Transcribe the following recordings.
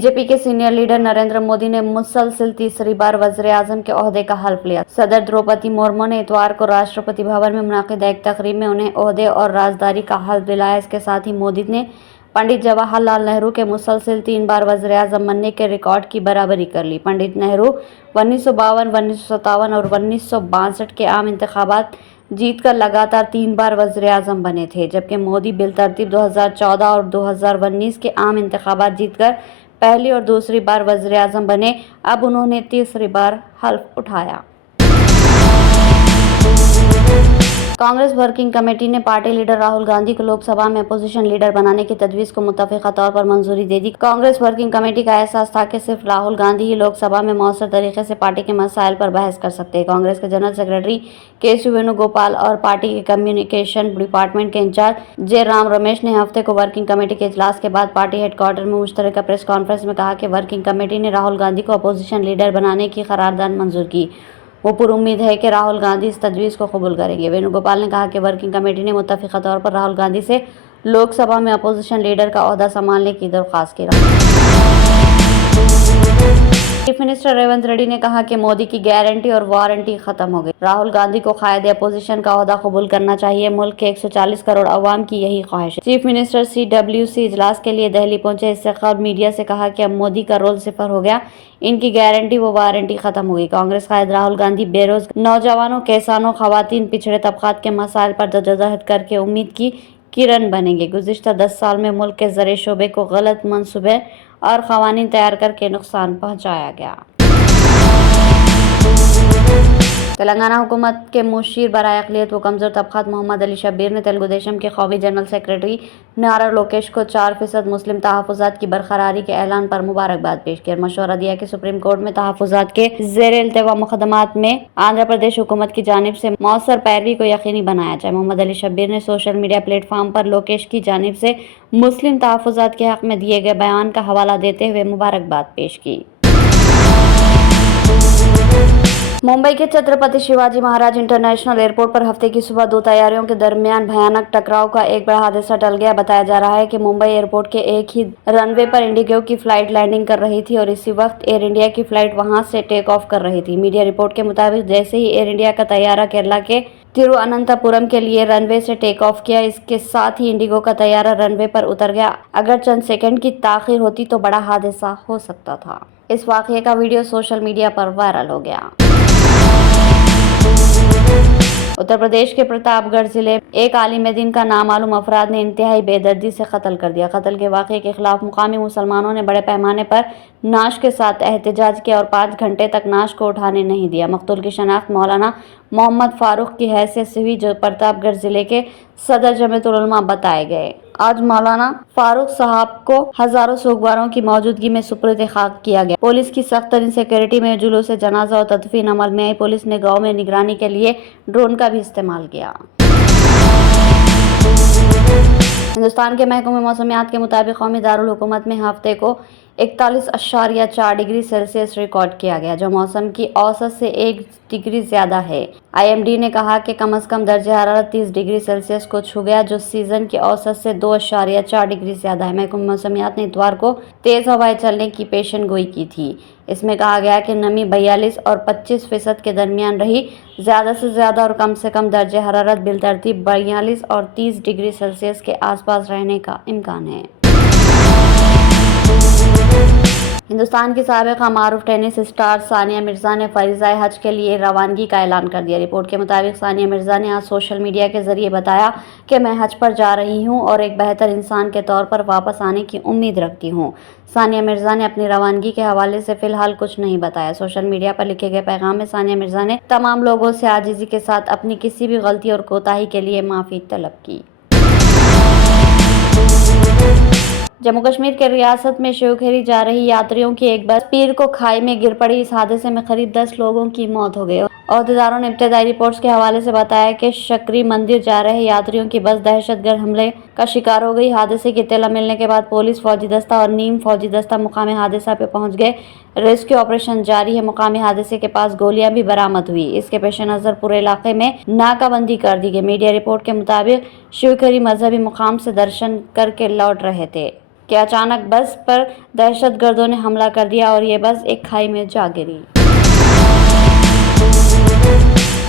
BJP के senior leader Narendra Modi ने मुसलसल तीसरी बार वज़ीर-ए-आज़म के ओहदे का हल्फ लिया। सदर द्रौपदी मुर्मू ने इतवार को राष्ट्रपति भवन में मुनक़िद एक तकरीब में उन्हें ओहदे और राजदारी का हल्फ दिलाया। इसके साथ ही मोदी ने पंडित जवाहरलाल नेहरू के मुसलसल 3 बार वज़ीर-ए-आज़म बनने के रिकॉर्ड की बराबरी कर ली। पंडित नेहरू 1952, 1957 और 1962 के आम इंतखाबात जीतकर लगातार 3 बार वज़ीर-ए-आज़म बने थे, जबकि मोदी बिलतरतीब 2014 और 2019 के आम इंतखाबात जीतकर पहली और दूसरी बार वज़ीर-ए-आज़म बने। अब उन्होंने तीसरी बार हल्फ उठाया। कांग्रेस वर्किंग कमेटी ने पार्टी लीडर राहुल गांधी को लोकसभा में अपोजिशन लीडर बनाने की तजवीज़ को मुत्तफ़िक़ा तौर पर मंजूरी दे दी। कांग्रेस वर्किंग कमेटी का एहसास था कि सिर्फ राहुल गांधी ही लोकसभा में मौसर तरीके से पार्टी के मसाइल पर बहस कर सकते हैं। कांग्रेस के जनरल सेक्रेटरी के वेणुगोपाल और पार्टी के कम्युनिकेशन डिपार्टमेंट के इंचार्ज जे राम रमेश ने हफ्ते को वर्किंग कमेटी के इजलास के बाद पार्टी हेडक्वार्टर में मुश्तरका प्रेस कॉन्फ्रेंस में कहा कि वर्किंग कमेटी ने राहुल गांधी को अपोजिशन लीडर बनाने की करारदाद मंजूर की। वो पुरुम्मीद है कि राहुल गांधी इस तजवीज़ को कबूल करेंगे। वेणुगोपाल ने कहा कि वर्किंग कमेटी ने मुत्तफ़िक़ा तौर पर राहुल गांधी से लोकसभा में अपोजिशन लीडर का ओहदा संभालने की दरख्वास्त की। चीफ मिनिस्टर रेवंत रेड्डी ने कहा कि मोदी की गारंटी और वारंटी खत्म हो गई। राहुल गांधी को कायदे अपोजिशन का ओहदा कबूल करना चाहिए। मुल्क के 140 करोड़ अवाम की यही ख्वाहिश है। चीफ मिनिस्टर CWC इजलास के लिए दिल्ली पहुंचे। इससे कबल मीडिया से कहा कि अब मोदी का रोल सिफर हो गया, इनकी गारंटी व वारंटी खत्म हो गई। कांग्रेस कायद राहुल गांधी बेरोजगार नौजवानों, किसानों, खवातीन, पिछड़े तबकात के मसाइल पर जद्दोजहद करके उम्मीद की किरण बनेंगे। गुज़िश्ता 10 साल में मुल्क के ज़र शोबे को गलत मंसूबे और क़वानीन तैयार करके नुकसान पहुँचाया गया। तेलंगाना हुकूमत के मुशीर बराए अक़लियत व कमज़ोर तबक़ात मोहम्मद अली शब्बीर ने तेलुगु देशम के कौमी जनरल सेक्रेटरी नारा लोकेश को 4% मुस्लिम तहफ़्फ़ुज़ात की बरकरारी के ऐलान पर मुबारकबाद पेश की और मशवरा दिया कि सुप्रीम कोर्ट में तहफ़्फ़ुज़ात के ज़ेर इल्तिवा मुक़दमात में आंध्र प्रदेश हुकूमत की जानिब से मौसर पैरवी को यकीनी बनाया जाए। मोहम्मद अली शब्बीर ने सोशल मीडिया प्लेटफॉर्म पर लोकेश की जानिब से मुस्लिम तहफ़्फ़ुज़ात के हक़ में दिए गए बयान का हवाला देते हुए मुबारकबाद पेश की। मुंबई के छत्रपति शिवाजी महाराज इंटरनेशनल एयरपोर्ट पर हफ्ते की सुबह 2 तैयारियों के दरमियान भयानक टकराव का एक बड़ा हादसा टल गया। बताया जा रहा है कि मुंबई एयरपोर्ट के एक ही रनवे पर इंडिगो की फ्लाइट लैंडिंग कर रही थी और इसी वक्त एयर इंडिया की फ्लाइट वहां से टेक ऑफ कर रही थी। मीडिया रिपोर्ट के मुताबिक जैसे ही एयर इंडिया का तैयारा केरला के तिरुअनंतपुरम के लिए रनवे से टेक ऑफ किया, इसके साथ ही इंडिगो का तैयारा रनवे पर उतर गया। अगर चंद सेकंड की ताखीर होती तो बड़ा हादसा हो सकता था। इस वाक़ये का वीडियो सोशल मीडिया पर वायरल हो गया। उत्तर प्रदेश के प्रतापगढ़ जिले एक आलिम दीन का नामालूम अफराद ने इंतहाई बेदर्दी से कत्ल कर दिया। कत्ल के वाक़ये के खिलाफ मुकामी मुसलमानों ने बड़े पैमाने पर नाश के साथ एहतजाज किया और 5 घंटे तक नाश को उठाने नहीं दिया। मकतूल की शनाख्त मौलाना मोहम्मद फारूक की हैसियत से हुई, जो प्रतापगढ़ जिले के सदर जमीयतुल उलमा बताए गए। आज मौलाना फारूक साहब को हजारों सोगवारों की मौजूदगी में सुपुर्द खाक किया गया। पुलिस की सख्त तरीन सिक्योरिटी में जुलूस जनाजा और तदफीन अमल में आई। पुलिस ने गाँव में निगरानी के लिए ड्रोन का भी इस्तेमाल किया। हिंदुस्तान के महकमे मौसमियात के मुताबिक कौमी दारुल हुकूमत में हफ्ते को 41.4 डिग्री सेल्सियस रिकॉर्ड किया गया, जो मौसम की औसत से 1 डिग्री ज़्यादा है। IMD ने कहा कि कम से कम दर्जे हरारत 30 डिग्री सेल्सियस को छू गया, जो सीज़न की औसत से 2.4 डिग्री ज़्यादा है। महकमे मौसमियात ने इतवार को तेज़ हवाएं चलने की पेशन गोई की थी। इसमें कहा गया कि नमी 42 और 25% के दरमियान रही। ज़्यादा से ज़्यादा और कम से कम दर्जे हरारत बिलतरतीब 42 और 30 डिग्री सेल्सियस के आसपास रहने का इम्कान है। हिंदुस्तान की साबिक़ा मारूफ टेनिस स्टार सानिया मिर्ज़ा ने फरीज़ाए हज के लिए रवानगी का ऐलान कर दिया। रिपोर्ट के मुताबिक सानिया मिर्ज़ा ने आज सोशल मीडिया के जरिए बताया कि मैं हज पर जा रही हूं और एक बेहतर इंसान के तौर पर वापस आने की उम्मीद रखती हूं। सानिया मिर्ज़ा ने अपनी रवानगी के हवाले से फ़िलहाल कुछ नहीं बताया। सोशल मीडिया पर लिखे गए पैगाम में सानिया मिर्ज़ा ने तमाम लोगों से आजिज़ी के साथ अपनी किसी भी गलती और कोताही के लिए माफ़ी तलब की। जम्मू कश्मीर के रियासत में शिवखेरी जा रही यात्रियों की एक बस पीर को खाई में गिर पड़ी। इस हादसे में करीब 10 लोगों की मौत हो गई। अहदेदारों ने इब्तदाई रिपोर्ट्स के हवाले से बताया कि शकरी मंदिर जा रहे यात्रियों की बस दहशतगर्द हमले का शिकार हो गई। हादसे की इत्तला मिलने के बाद पुलिस, फौजी दस्ता और नीम फौजी दस्ता मुकामी हादसा पे पहुंच गए। रेस्क्यू ऑपरेशन जारी है। मुकामी हादसे के पास गोलियां भी बरामद हुई। इसके पेश नज़र पूरे इलाके में नाकाबंदी कर दी गई। मीडिया रिपोर्ट के मुताबिक शिवखेरी मजहबी मुकाम से दर्शन करके लौट रहे थे कि अचानक बस पर दहशतगर्दों ने हमला कर दिया और ये बस एक खाई में जा गिरी।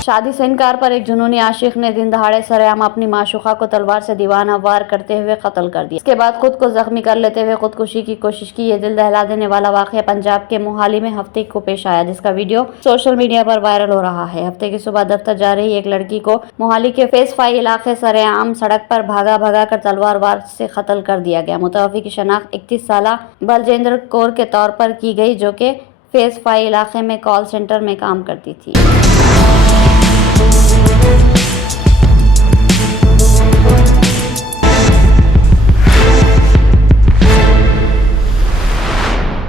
शादी से इनकार पर एक जुनूनी आशिक ने दिन दहाड़े सरेआम अपनी माशूका को तलवार से दीवाना वार करते हुए कत्ल कर दिया। इसके बाद खुद को जख्मी कर लेते हुए खुदकुशी की कोशिश की। ये दिल दहला देने वाला वाकया पंजाब के मोहाली में हफ्ते को पेश आया, जिसका वीडियो सोशल मीडिया पर वायरल हो रहा है। हफ्ते की सुबह दफ्तर जा रही एक लड़की को मोहाली के फेस 5 इलाके सरेआम सड़क पर भागा कर तलवार वार से कत्ल कर दिया गया। मुतवफ़्फ़ी की शनाख्त 31 साला बलजेंद्र कौर के तौर पर की गई, जो कि फेस 5 इलाके में कॉल सेंटर में काम करती थी।